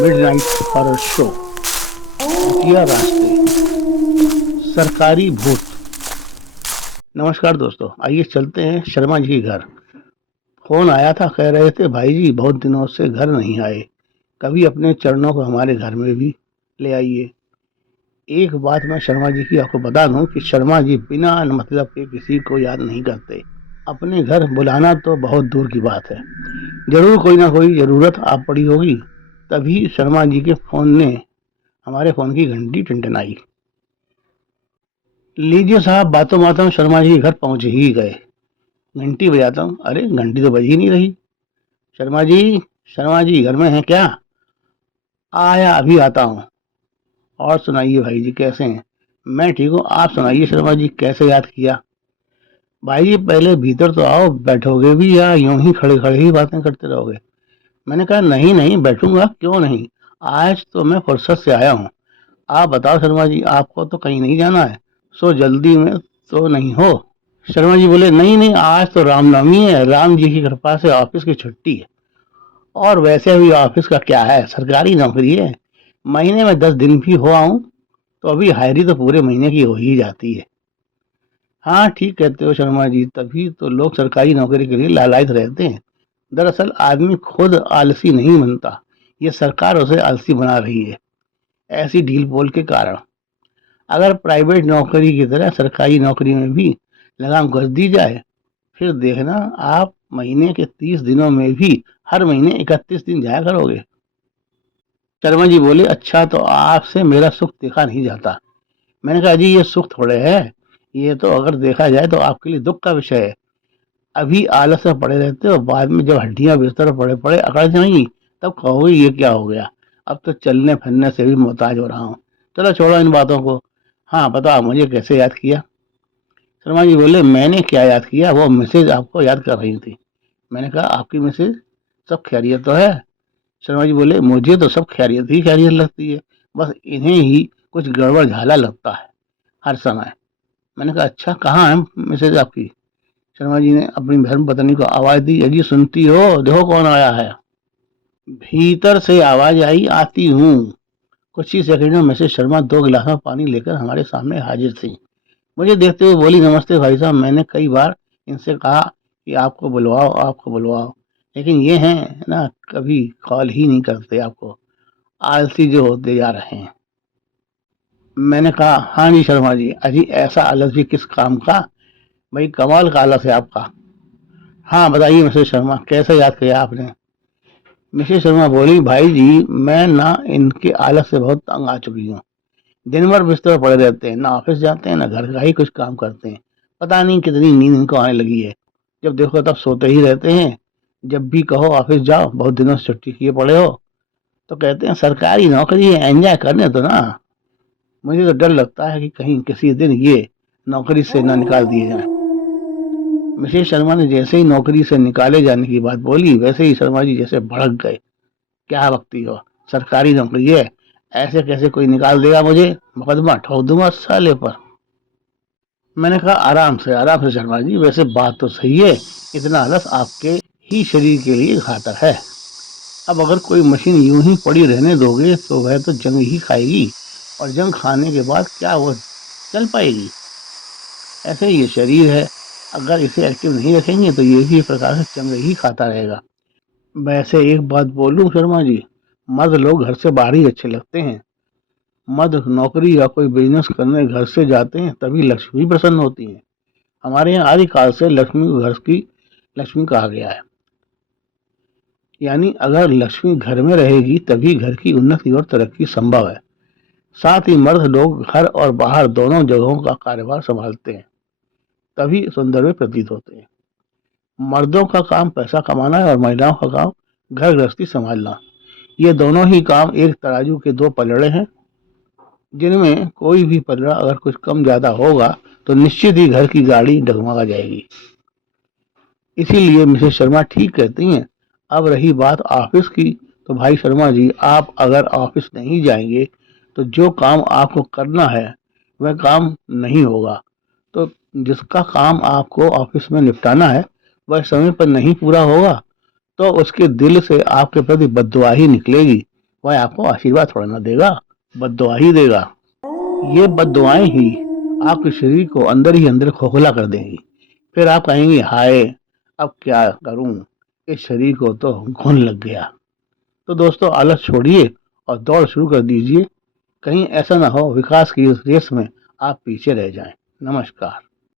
Midnight horror show, भूतिया रास्ते, सरकारी भूत। नमस्कार दोस्तों, आइए चलते हैं शर्मा जी के घर। फोन आया था, कह रहे थे भाई जी बहुत दिनों से घर नहीं आए, कभी अपने चरणों को हमारे घर में भी ले आइए। एक बात मैं शर्मा जी की आपको बता दूं कि शर्मा जी बिना मतलब के किसी को याद नहीं करते। अपने घर बुलाना तो बहुत दूर की बात है, जरूर कोई ना कोई जरूरत आ पड़ी होगी, तभी शर्मा जी के फोन ने हमारे फोन की घंटी टनटनाई। लीजिए साहब, बातों बातों में शर्मा जी घर पहुंच ही गए। घंटी बजाता हूँ, अरे घंटी तो बज ही नहीं रही। शर्मा जी, शर्मा जी घर में हैं क्या? आया, अभी आता हूँ। और सुनाइए भाई जी, कैसे हैं? मैं ठीक हूँ, आप सुनाइए शर्मा जी, कैसे याद किया? भाई जी पहले भीतर तो आओ, बैठोगे भी या यूं ही खड़े खड़े ही बातें करते रहोगे? मैंने कहा नहीं नहीं, बैठूंगा, क्यों नहीं। आज तो मैं फुर्सत से आया हूँ। आप बताओ शर्मा जी, आपको तो कहीं नहीं जाना है? सो जल्दी में तो नहीं हो? शर्मा जी बोले नहीं नहीं, आज तो रामनवमी है, राम जी की कृपा से ऑफिस की छुट्टी है। और वैसे भी ऑफिस का क्या है, सरकारी नौकरी है। महीने में 10 दिन भी हो आऊं तो अभी हायरी तो पूरे महीने की हो ही जाती है। हाँ ठीक कहते हो शर्मा जी, तभी तो लोग सरकारी नौकरी के लिए लालायित रहते हैं। दरअसल आदमी खुद आलसी नहीं बनता, ये सरकार उसे आलसी बना रही है, ऐसी ढील पोल के कारण। अगर प्राइवेट नौकरी की तरह सरकारी नौकरी में भी लगाम कस दी जाए, फिर देखना आप महीने के 30 दिनों में भी हर महीने 31 दिन जाया करोगे। शर्मा जी बोले अच्छा, तो आपसे मेरा सुख देखा नहीं जाता। मैंने कहा जी ये सुख थोड़े है, ये तो अगर देखा जाए तो आपके लिए दुख का विषय है। अभी आलस में पड़े रहते हो, बाद में जब हड्डियां बिस्तर पर पड़े पड़े अकड़ जाएंगी, तब कहोगे ये क्या हो गया। अब तो चलने फिरने से भी मोहताज हो रहा हूँ। चलो छोड़ो इन बातों को। हाँ बताओ, मुझे कैसे याद किया? शर्मा जी बोले मैंने क्या याद किया, वो मैसेज आपको याद कर रही थी। मैंने कहा आपकी मैसेज, सब खैरियत तो है? शर्मा जी बोले मुझे तो सब खैरियत ही खैरियत लगती है, बस इन्हें ही कुछ गड़बड़ झाला लगता है हर समय। मैंने कहा अच्छा, कहाँ है मैसेज आपकी? शर्मा जी ने अपनी धर्म पत्नी को आवाज दी, अजी सुनती हो, देखो कौन आया है। भीतर से आवाज आई, आती हूँ। कुछ ही सेकंड में मिसेज शर्मा 2 गिलास में पानी लेकर हमारे सामने हाजिर थी। मुझे देखते हुए बोली, नमस्ते भाई साहब, मैंने कई बार इनसे कहा कि आपको बुलवाओ आपको बुलवाओ, लेकिन ये हैं ना, कभी कॉल ही नहीं करते आपको, आलसी जो होते जा रहे हैं। मैंने कहा हाँ जी शर्मा जी, अजी ऐसा आलस भी किस काम का, भाई कमाल का आलस है आपका। हाँ बताइए मिसेज शर्मा, कैसे याद किया आपने? मिसेज शर्मा बोली, भाई जी मैं ना इनके आलस से बहुत तंग आ चुकी हूँ। दिन भर बिस्तर पर पड़े रहते हैं, ना ऑफिस जाते हैं ना घर का ही कुछ काम करते हैं। पता नहीं कितनी नींद इनको आने लगी है, जब देखो तब सोते ही रहते हैं। जब भी कहो ऑफिस जाओ, बहुत दिनों से छुट्टी किए पड़े हो, तो कहते हैं सरकारी नौकरी है, एंजॉय करने तो ना। मुझे तो डर लगता है कि कहीं किसी दिन ये नौकरी से ना निकाल दिए जाए। मिसेज शर्मा ने जैसे ही नौकरी से निकाले जाने की बात बोली, वैसे ही शर्मा जी जैसे भड़क गए। क्या बकती हो, सरकारी नौकरी है, ऐसे कैसे कोई निकाल देगा मुझे, मुकदमा ठोक दूंगा साले पर। मैंने कहा आराम से शर्मा जी, वैसे बात तो सही है, इतना आलस आपके ही शरीर के लिए घातक है। अब अगर कोई मशीन यूं ही पड़ी रहने दोगे तो वह तो जंग ही खाएगी, और जंग खाने के बाद क्या वो चल पाएगी? ऐसे ये शरीर है, अगर इसे एक्टिव नहीं रखेंगे तो ये भी एक प्रकार से जंग ही खाता रहेगा। वैसे एक बात बोलूं शर्मा जी, मर्द लोग घर से बाहर ही अच्छे लगते हैं। मर्द नौकरी या कोई बिजनेस करने घर से जाते हैं तभी लक्ष्मी प्रसन्न होती है। हमारे यहाँ आदिकाल से लक्ष्मी को घर की लक्ष्मी कहा गया है, यानी अगर लक्ष्मी घर में रहेगी तभी घर की उन्नति और तरक्की संभव है। साथ ही मर्द लोग घर और बाहर दोनों जगहों का कार्यभार संभालते हैं, तभी सुंदर वे प्रतीत होते हैं। मर्दों का काम पैसा कमाना है और महिलाओं का काम घर गृहस्थी संभालना। ये दोनों ही काम एक तराजू के दो पलड़े हैं, जिनमें कोई भी पलड़ा अगर कुछ कम ज्यादा होगा तो निश्चित ही घर की गाड़ी डगमगा जाएगी। इसीलिए मिसेस शर्मा ठीक कहती हैं। अब रही बात ऑफिस की, तो भाई शर्मा जी आप अगर ऑफिस नहीं जाएंगे तो जो काम आपको करना है वह काम नहीं होगा। तो जिसका काम आपको ऑफिस में निपटाना है वह समय पर नहीं पूरा होगा, तो उसके दिल से आपके प्रति बद्दुआ ही निकलेगी। वह आपको आशीर्वाद थोड़ा ना देगा, बद्दुआ ही देगा। ये बद्दुआएं ही आपके शरीर को अंदर ही अंदर खोखला कर देंगी। फिर आप कहेंगे हाय अब क्या करूं, इस शरीर को तो घुन लग गया। तो दोस्तों आलस छोड़िए और दौड़ शुरू कर दीजिए। कहीं ऐसा ना हो विकास की इस रेस में आप पीछे रह जाएं। नमस्कार।